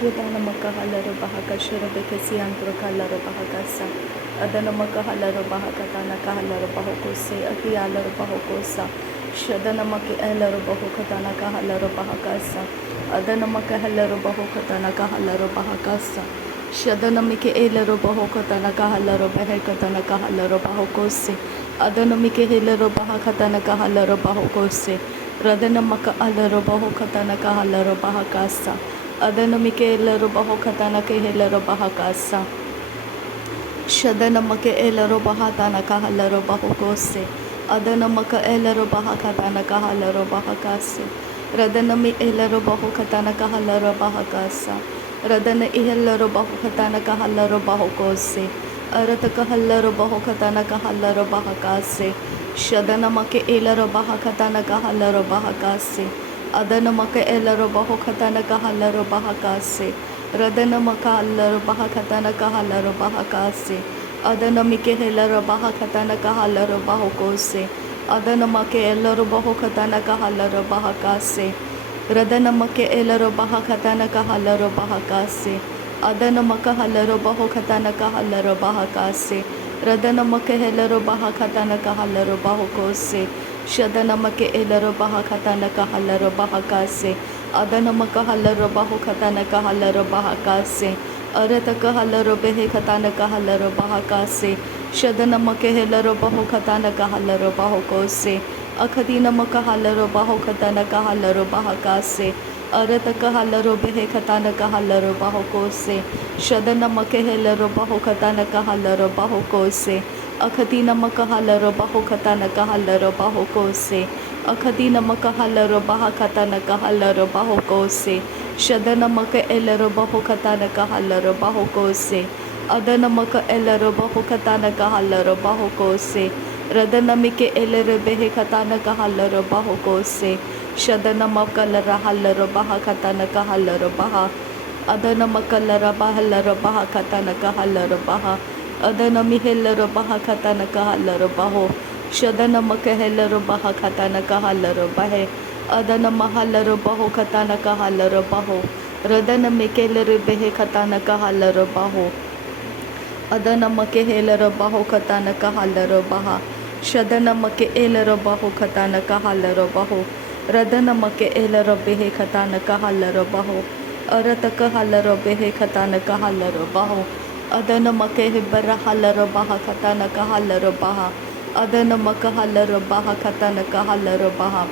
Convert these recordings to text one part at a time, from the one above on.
Yedana makahalaro bahaka shurabeke siantro kalaro bahakasa. Adana makahalaro bahakatana kahalaro bahokose atialaro bahokosa. Shadana maki elaro bahokatana kahalaro bahakasa. Adana makahalaro bahokatana kahalaro bahakasa. Shadana miki elaro bahokatana kahalaro bahakatana kahalaro bahokose. Adana miki helaro bahakatana kahalaro bahokose. Radana maka alaro bahokatana kahalaro bahakasa. Adana mike elaro bahokatana ke helaro bahakasa. Shadana make elaro bahatana kahalaro bahokose. Adana maka elaro bahakatana kahalaro bahakase. Radana mi elaro bahokatana kahalaro bahakasa. Radana ihelaro bahokatana kahalaro bahokose. Arata kahalaro bahokatana kahalaro bahakase. Shadana make elaro bahakatana kahalaro bahakase. Adana maka elaro bahokatana kahalaro bahakase. Radana maka alaro bahakatana kahalaro bahakase. Adana mike helaro bahakatana kahalaro bahokose. Adana make elaro bahokatana kahalaro bahakase. Radana make elaro bahakatana kahalaro bahakase. Adana maka halaro bahokatana kahalaro bahakase. Radana make helaro bahakatana kahalaro bahokose. Shadana make elaro bahakatana kahalaro bahakase. Adana maka halaro bahokatana kahalaro bahakase. Arata kahalaro behekatana kahalaro bahakase. Shadana make helaro bahokatana kahalaro bahokose. Akadina maka halaro bahokatana kahalaro bahakase. Arata kahalaro behekatana kahalaro bahokose. Shadana make helaro bahokatana kahalaro bahokose. Akadina maka halaro bahokatana kahalaro bahokose. Akadina maka halaro bahakatana kahalaro bahokose. Shadana maka elaro bahokatana kahalaro bahokose. Adana maka elaro bahokatana kahalaro bahokose. Radana mike elaro behekatana kahalaro bahokose. Shadana maka lara halaro bahakatana kahalaro baha. Adana maka lara bahalaro bahakatana kahalaro baha. Adana mihelaro bahakatana kahalaro baho. Shadana maka helaro bahakatana kahalaro bahe. Adana mahalaro bahokatana kahalaro baho. Radana mikelaro behekatana kahalaro baho. Adana make helaro bahokatana kahalaro baha. Shadana make elaro bahokatana kahalaro baho. Radana make elaro behekatana kahalaro baho. Arata kahalaro behekatana kahalaro baho. Adana make hebara halaro bahakatana kahalaro baha. Adana maka halaro bahakatana kahalaro baha.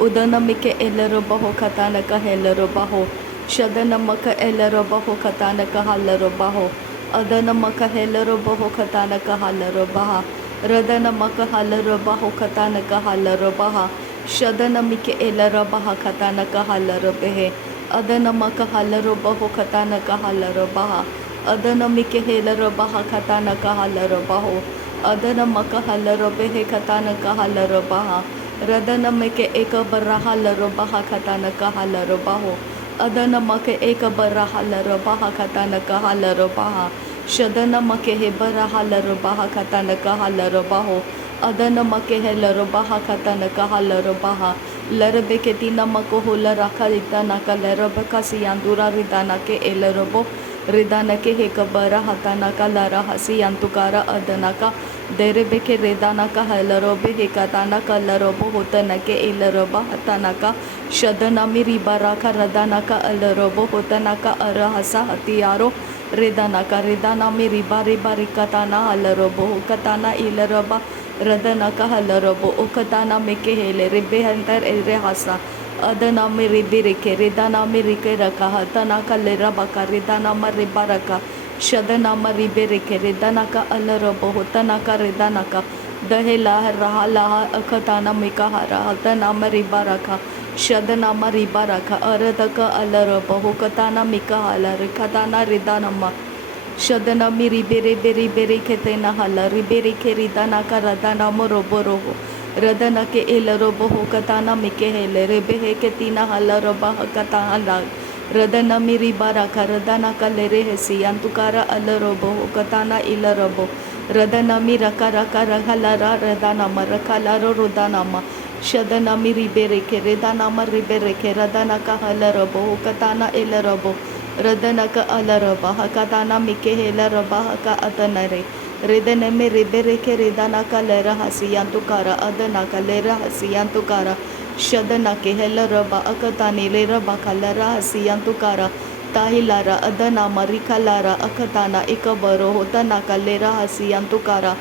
Udana mike elaro bahokatana kahelaro baho. Shadana maka elaro bahokatana kahalaro baho. Adana maka helaro bahokatana kahalaro baha. Radana maka halaro bahokatana kahalaro baha. Shadana mike elaro bahakatana kahalaro behe. Adana maka halaro bahokatana kahalaro baha. Adana mike helaro bahakatana kahalaro baho. Adana maka halaro behekatana kahalaro baha. Radana mike eka barahalaro bahakatana kahalaro baho. Adana make eka barahalaro bahakatana kahalaro baha. Shadana make hebara halaro bahakatana kahalaro baho. Adana make helaro bahakatana kahalaro baha. Larabeketina makohola rakalitana kalero bakasiyandura ridana ke elerobo. Ridana ke hekabara hatana kalara hasiyantukara adanaka. Derebeke redana ka helaro behekatana kalaro bohotana ke eleroba hatanaka. Shadana miribara ka radana ka elerobo hotanaka arahasa hatiyaro. Redanaka redana miribari barikatana alarobo katana ileroba. Radana ka halarobo ukatana meke hele rebehantar erehasa. Adana miribirike redana mirike raka hatana kalera baka redana maribaraka. Shadana maribirike redana ka alarobo hotana ka redana ka. Dahela rahala akatana mikahara hatana maribaraka. Shadana maribaraka aradaka alarobo hukatana mikahala rikatana redanama. Shadana miri bere bere bere ketena hala ribere ke ridana ka radana moroboroho. Radana ke elaro boho katana mike hele rebehe ketina hala roba katana. Radana miri baraka radana ka lere hesi antukara alaro boho katana ilarobo. Radana mira kara kara halara radana marakalaro rodanama. Shadana miri bere ke redana maribere ke radana ka halaro boho katana ilarobo. Radanaka alaraba hakatana mike hela rabahaka atanare. Redene me rebereke redanaka lera hasiyantukara adanaka lera hasiyantukara. Shadanake hela raba akatani lera bakalara hasiyantukara. Tahilara adana marikalara akatana ikabaro hotanaka lera hasiyantukara.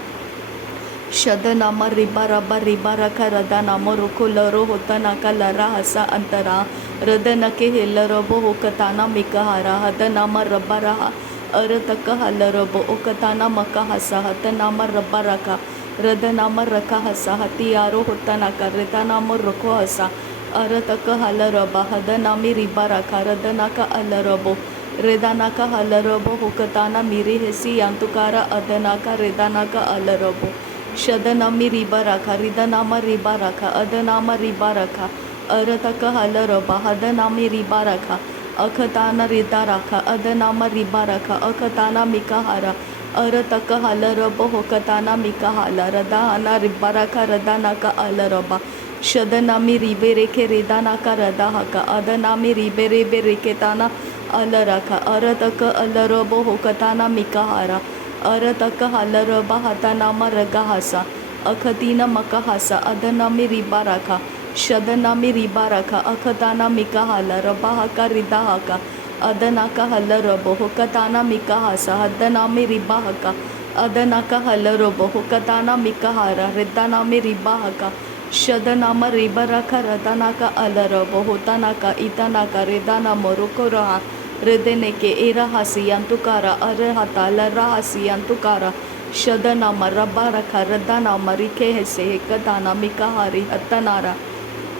Shadanama ribaraba ribaraka radanama rukularo hotanaka lara hasa antara radanake hillarabo hokatana mikahara hadanama rabaraha arataka halarabo okatana makahasa hatanama rabaraka radanama rakahasa hatiyaro hotanaka redanama rokohasa arataka halaraba hadanami ribaraka radanaka alarabo redanaka halarabo hokatana miri hesi yantukara adanaka redanaka alarabo Shadanami ribaraka ridanama ribaraka adanama ribaraka arataka halaraba hadanami ribaraka akatana ridaraka adanama ribaraka akatana mikahara arataka halaraba hokatana mikahala radahana ribaraka radanaka alaraba shadanami ribereke ridanaka radahaka adanami riberebe reketana alaraka arataka alaraba hokatana mikahara arataka halaraba hatanama ragahasa akatina makahasa adanami ribaraka shadanami ribaraka akatana mikahala rabahaka ridahaka adanaka halarabo hokatana mikahasa hadanami ribahaka adanaka halarabo hokatana mikahara ridanami ribahaka shadanama ribaraka radanaka alarabo hotanaka itanaka ridana morukoraha Redeneke era hasiyantukara arhatala rahasiyantukara shadanama rabaraka radanama rikehese hekatana mikahari hatanara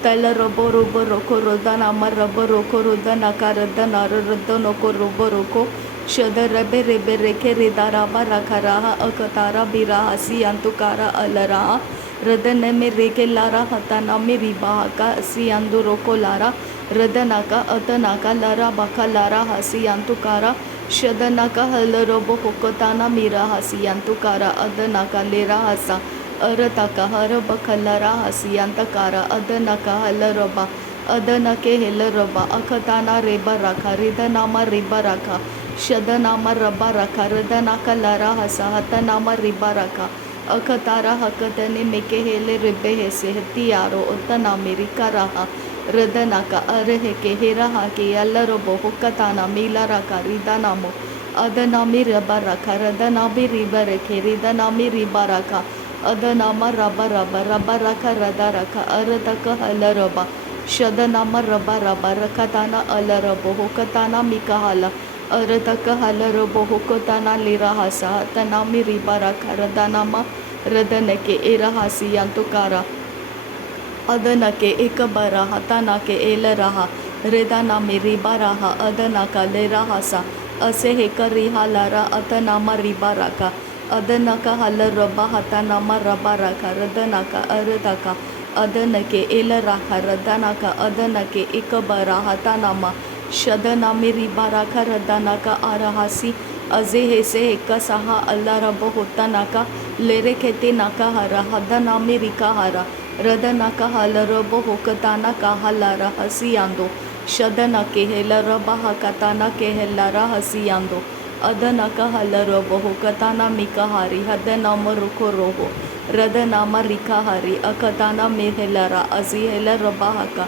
tala roborobo roko rodanama raboroko rodanaka radanara radonoko roboroko shadarabe rebe reke ridaraba rakaraha akatara birahasiyantukara alaraha Radaneme reke lara hatanami ribahaka siyanduroko lara Radanaka atanaka lara baka lara hasiyantukara Shadanaka halarobo hokotana mira hasiyantukara adanaka lera hasa Arataka harabaka lara hasiyantakara adanaka halaroba Adanake helaroba akatana reba raka ridanama ribaraka Shadanama rabaraka radanaka lara hasa hatanama ribaraka akatara hakatane meke hele rebe hese hetiyaro otana mirikaraha radanaka areheke heraha ke allarobo hokatana milaraka ridanamo adanami rabaraka radanami ribareke ridanami ribaraka adanama rabaraba rabaraka radaraka arataka halaroba shadanama rabaraba rakatana allarobo hokatana mikahala arataka halarabo hokotana lirahasa tanami ribaraka radanama radanake erahasi yantukara adanake ekabara hatanake elaraha redanami ribaraha adanaka lerahasa ase hekariha lara atanama ribaraka adanaka halaraba hatanama rabaraka radanaka arataka adanake elaraha radanaka adanake ekabara hatanama Shadanami ribaraka radanaka arahasi azehese hekasaha allarabo hotanaka lerekete nakahara hadanami rikahara radanaka halarabo hokatanaka halara hasiyando shadanake helaraba hakatana ke helara hasiyando adanaka halarabo hokatana mikahari hadanama rukoroho radanama rikahari akatana mehelara azihelaraba haka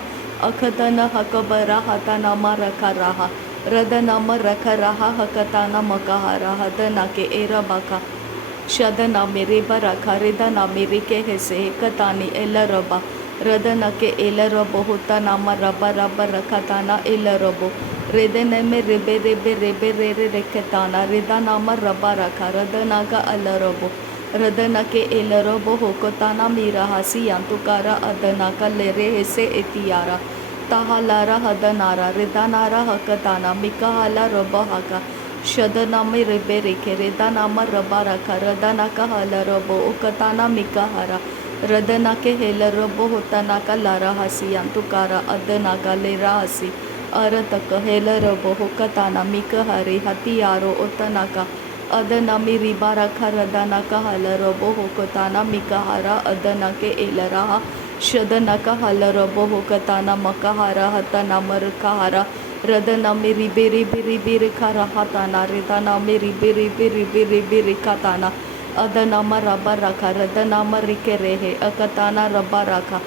akatana hakabara hatanama rakaraha radanama rakaraha hakatana makahara hadanake erabaka shadana mere baraka redana mere ke hese katani elaraba radanake elarabo hutanama rabaraba rakatana elarabo redene me rebe rebe rebe rere rekatana redanama rabaraka radanaka alarabo radanake elarabo hokotana mirahasi yantukara adanaka lere hese etiyara tahalara hadanara redanara hakatana mikahala rabahaka shadanami rebe reke redanama rabaraka radanaka halarabo ukatana mikahara radanake helarabo hotanaka lara hasi yantukara adanaka lera hasi arataka helarabo hokatana mikahari hatiyaro utanaka adanami ribaraka radanaka halarabo hokotana mikahara adanake elaraha shadanaka halarabo hokatana makahara hatana markahara Radana miri biri kara hatana redana miri biri katana adana maraba raka radana marike rehe akatana rabaraka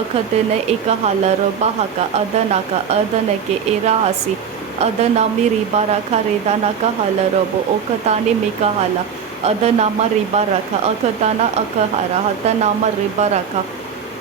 akatene ikahala robahaka adanaka adanake irahasi adana miri baraka redana kahala robo okatani mikahala adana maribaraka akatana akahara hatana maribaraka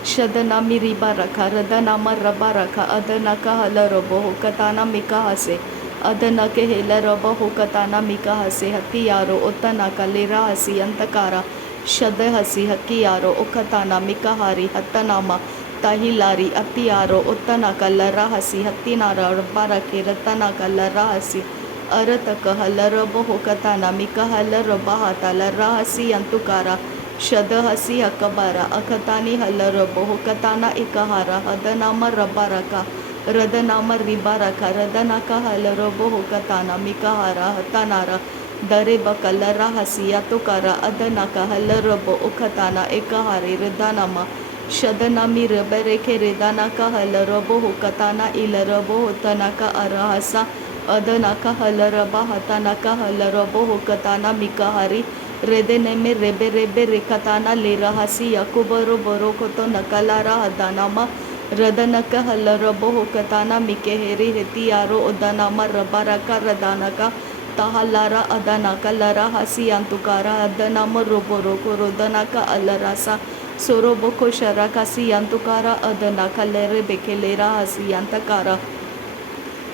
Shadana miribaraka radana marabaraka adana kahala robo hokatana mikahase adana kehela robo hokatana mikahase hatiyaro otana kalera hasi antakara shada hasi hakiyaro okatana mikahari hatanama tahilari atiyaro otana kalara hasi hatinara barake ratana kalara hasi arataka hala robo hokatana mikahala robahatala rahasi antukara Shadahasi akabara akatani halarabo hokatana ikahara hadanama rabaraka radanama ribaraka radanaka halarabo hokatana mikahara hatanara dare bakalara hasiya tukara adanaka halarabo okatana ikahari radanama shadanami rabareke redanaka halarabo hokatana ilarabo hotanaka arahasa adanaka halaraba hatanaka halarabo hokatana mikahari Redeneme rebe rekatana le rahasi yakubaro borokoto nakalara hadanama radanaka halarabo hokatana mikeheri hetiyaro odanama rabaraka radanaka tahalara adanaka lara hasi yantukara adanama roboroko rodanaka alarasa soroboko sharakasi yantukara adanaka lere bekelera hasi yantakara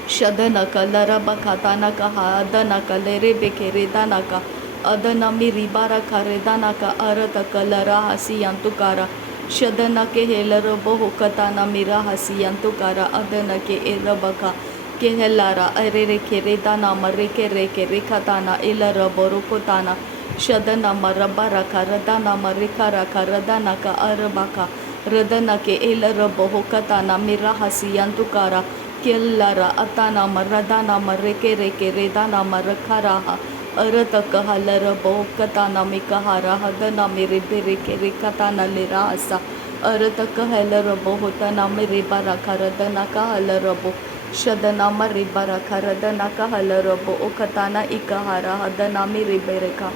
shadanaka lara bakatanaka adanaka lere bekere danaka Adanami ribaraka redanaka arataka lara hasi yantukara shadanake helaro hokatana mira hasi yantukara adanake erabaka kehelara arereke redana mareke reke rekatana elara borokotana shadana marabaraka radana marikaraka radanaka arabaka radanake elara hokatana mira hasi yantukara kellara atana maradana mareke reke redana marakaraha Arataka halara bohkatana mikahara hadana miribiri kirikatana lirasa Arataka halara bohotana miribaraka radanaka halarabo Shadana maribaraka radanaka halarabo okatana ikahara hadana miribirika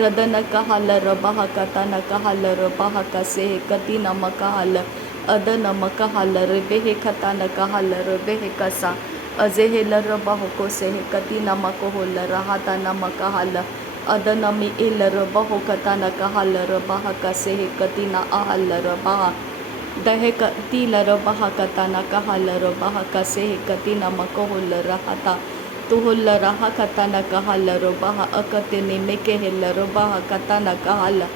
Radanaka halara bahakatana kahalara bahaka sehe katina makahala Adana makahala rebehe katana kahala rebehe kasa Azehela rabahoko sehe katina makohola rahatana makahala adanami ila rabahokatana kahala rabahaka sehe katina ahala rabaha dahe katila rabahakatana kahala rabahaka sehe katina makohola rahata tuhola rahakatana kahala rabaha akatene mekehela rabahakatana kahala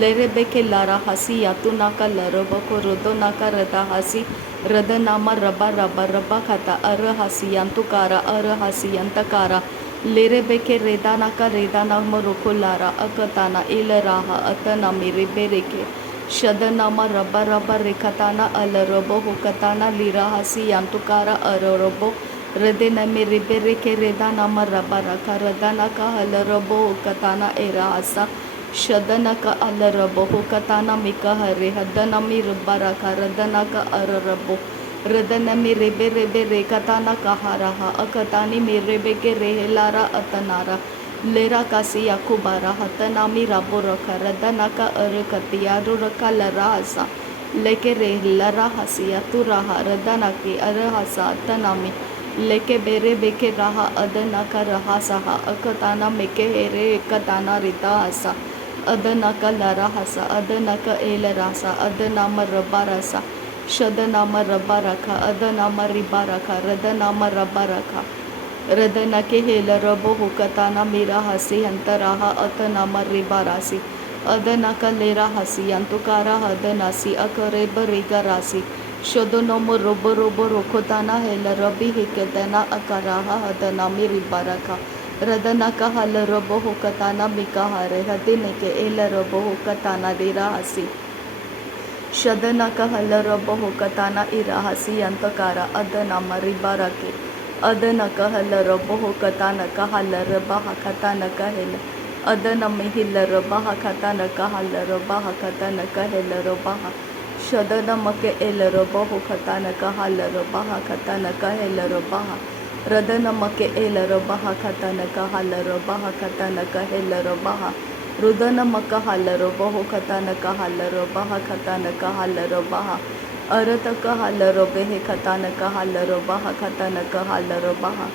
lerebeke lara hasiya tunaka larabako rodonaka radahasi Radanama rabakata arahasiyantukara arahasiyantakara lerebeke redanaka redana morokolara akatana ilaraha atana miribereke shadanama rekatana alarabo hokatana lirahasiyantukara arorobo redena miribereke redanama rabaraka radanaka alarabo hokatana erahasa Shadanaka alarabo hokatana mikahare hadanami baraka radanaka ararabo radanami rebe rekatana kaharaha akatani mirebeke rehelara atanara lera kasi yakubara hatanami raboraka radanaka arakatiya ruraka larasa leke rehelara hasiya turaha radanaki arahasa atanami leke berebeke raha adanaka rahasaha akatana meke here katana ritahasa Adanaka larahasa, adanaka elarasa, adanama rabarasa, shadanama rabaraka, adanama ribaraka, radanama rabaraka, radanake helarabo hukatana mirahasi hantaraha atanama ribarasi, adanaka lerahasi yantukara adanasi akareba rigarasi, shodonomo robo rokotana helarabi hikatana akaraha adanami ribaraka. Radanaka halarabo hokatana mikahare hadineke elarabo hokatana dirahasi shadanaka halarabo hokatana irahasi yantakara adanama ribarake adanaka halarabo hokatana kahalaraba hakatana kahela adanami hilaraba hakatana kahalaraba hakatana kahelaraba shadanamake elarabo hokatana kahalaraba hakatana kahelaraba रदन मके एलर बहा खतन Kahler बहा खतन कहेलर बहा रुदन मक huller बहु खतन Kahler बहा खतन Kahler बहा अरत Kahler बेहे खतन Kahler बहा खतन कहलर बहा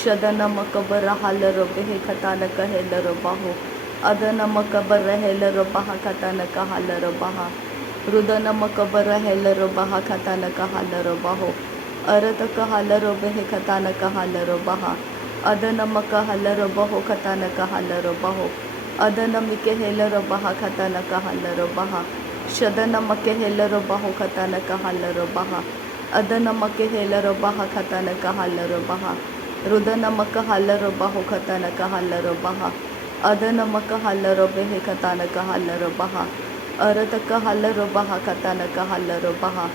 शदन मकबर हलर बेहे खतन कहेलर बाहु अदन मकबर हेलर बहा खतन कहलर बहा रुदन मकबर हेलर बहा खतन कहलर बाहु अरत कहलर बेहे खतन कहलर बहा अदन मक हलर बहु खतन कहलर बाहु अदन मिके हेलर बहा खतन कहलर बहा शदन मके हेलर बहु खतन कहलर बहा अदन मके हेलर बहा खतन कहलर बहा रुदन मक हलर बहु खतन कहलर बहा अदन मक हलर बेहे खतन कहलर बहा अरत कहलर बहा खतन कहलर बहा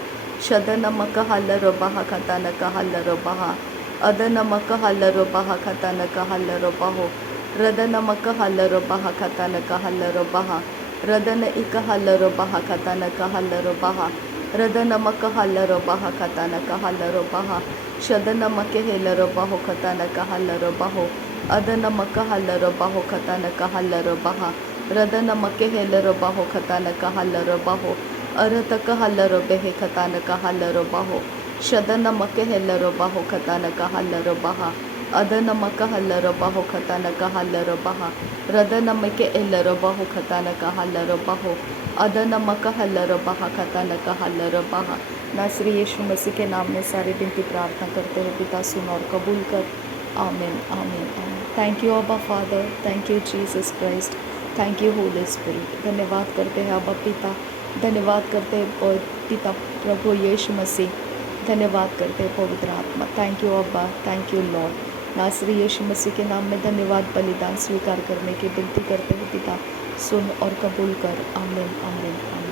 शदन मक हलर बहा खतन कहलर बहा अदन मक हलर बहा खतन कहलर बहो रदन मक हलर बहा खतन कहलर बहा रदन इक हलर बहा खतन कहलर बहा रदन मक हलर बहा खतन कहलर बहा शदन मके हेलर बहु खतन कहलर बहो अदन मक हलर बहु खतन कहलर बहा रदन मके हेलर बहु खतन कहलर बहो अरत कहलर बेहे खतन कहलर बहो शदन मके हेलर बहु खतन कहलर बहा अदन मक हलर बहु खतन कहलर बहा रदन मके एलर बहु खतन कहलर बहो अदन मक हलर बहा खतन कहलर बहा। नासरी यीशु मसीह के नाम में सारी विनती प्रार्थना करते हैं पिता, सुन और कबूल कर। आमीन आमीन आमीन। थैंक यू अब्बा father, thank you Jesus Christ, thank you Holi spirit. धन्यवाद करते हैं अब्बा पिता, धन्यवाद करते हैं पिता प्रभु यीशु मसीह, धन्यवाद करते हैं पवित्र आत्मा। थैंक यू अब्बा, थैंक यू लॉर्ड। नासरी यीशु मसीह के नाम में धन्यवाद बलिदान स्वीकार करने की विनती करते हैं पिता, सुन और कबूल कर। आमीन आमीन आमीन।